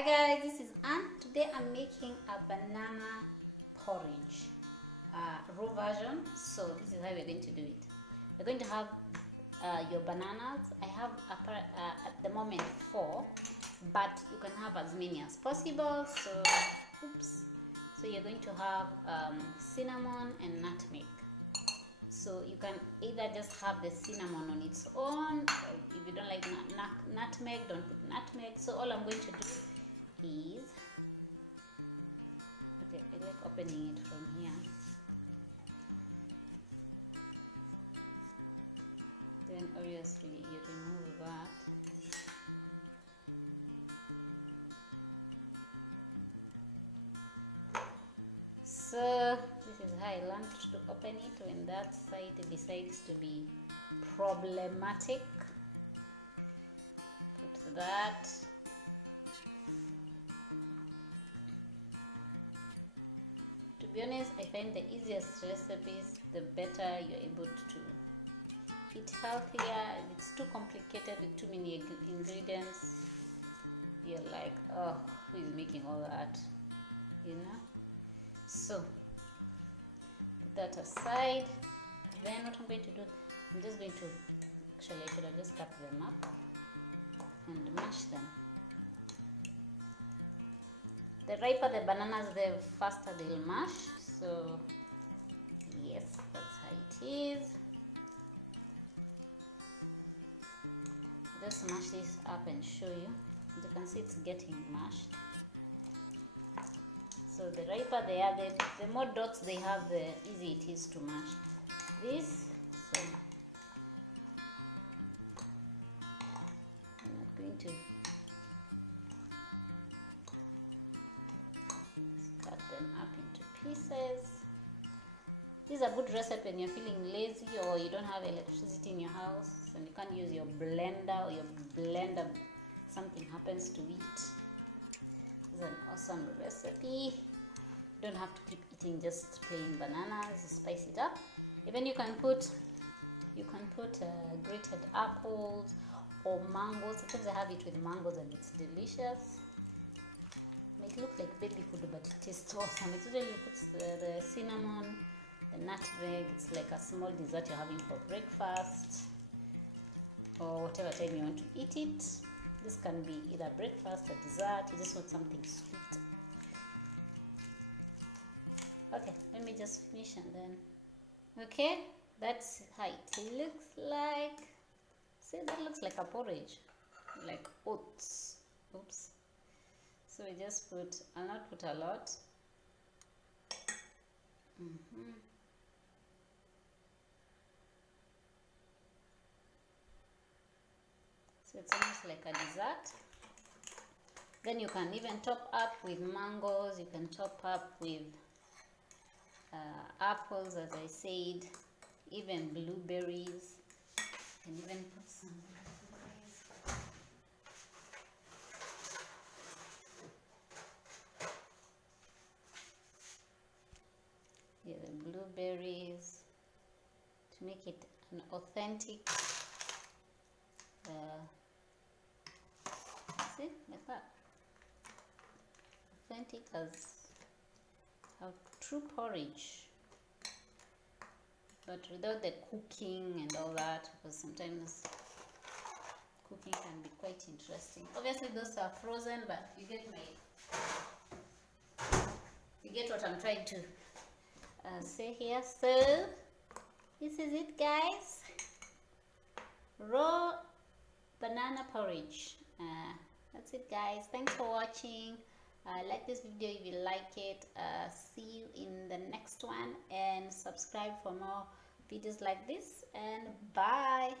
Hi guys, this is Anne. Today I'm making a banana porridge, raw version. So this is how we're going to do it. You're going to have your bananas. I have at the moment 4, but you can have as many as possible. So so you're going to have cinnamon and nutmeg. So you can either just have the cinnamon on its own, or if you don't like nutmeg, don't put nutmeg. So all I'm going to do is, okay, I like opening it from here. Then obviously you remove that. So this is how I learned to open it when that side decides to be problematic. Put that. To be honest, I find the easiest recipes, the better you're able to eat healthier. If it's too complicated with too many ingredients, you're like, oh, who is making all that, you know? So put that aside. Then what I'm going to do, I'm just going to, actually I should have just cut them up and mash them. The riper the bananas, the faster they'll mash. So yes, that's how it is. Just mash this up and show you. As you can see, it's getting mashed. So the riper they are, the more dots they have, the easier it is to mash this. So I'm not going to cut them up into pieces. This is a good recipe when you're feeling lazy or you don't have electricity in your house and you can't use your blender, or your blender something happens to it. This is an awesome recipe. You don't have to keep eating just plain bananas. Spice it up. Even you can put grated apples or mangoes. Sometimes I have it with mangoes and it's delicious. It might look like baby food, but it tastes awesome. It usually puts the cinnamon, the nutmeg. It's like a small dessert you're having for breakfast or whatever time you want to eat it. This can be either breakfast or dessert. You just want something sweet. Okay, let me just finish and then, okay, that's how it looks like. See, that looks like a porridge, like oats. Oops. So we just put, I'll not put a lot. So it's almost like a dessert. Then you can even top up with mangoes. You can top up with apples, as I said, even blueberries. You can even put some blueberries. Yeah, the blueberries to make it an authentic. See, like that. Authentic as a true porridge, but without the cooking and all that, because sometimes cooking can be quite interesting. Obviously those are frozen, but you get what I'm trying to say here. So this is it, guys. Raw banana porridge. That's it, guys. Thanks for watching. Like this video if you like it. See you in the next one, and subscribe for more videos like this, and bye.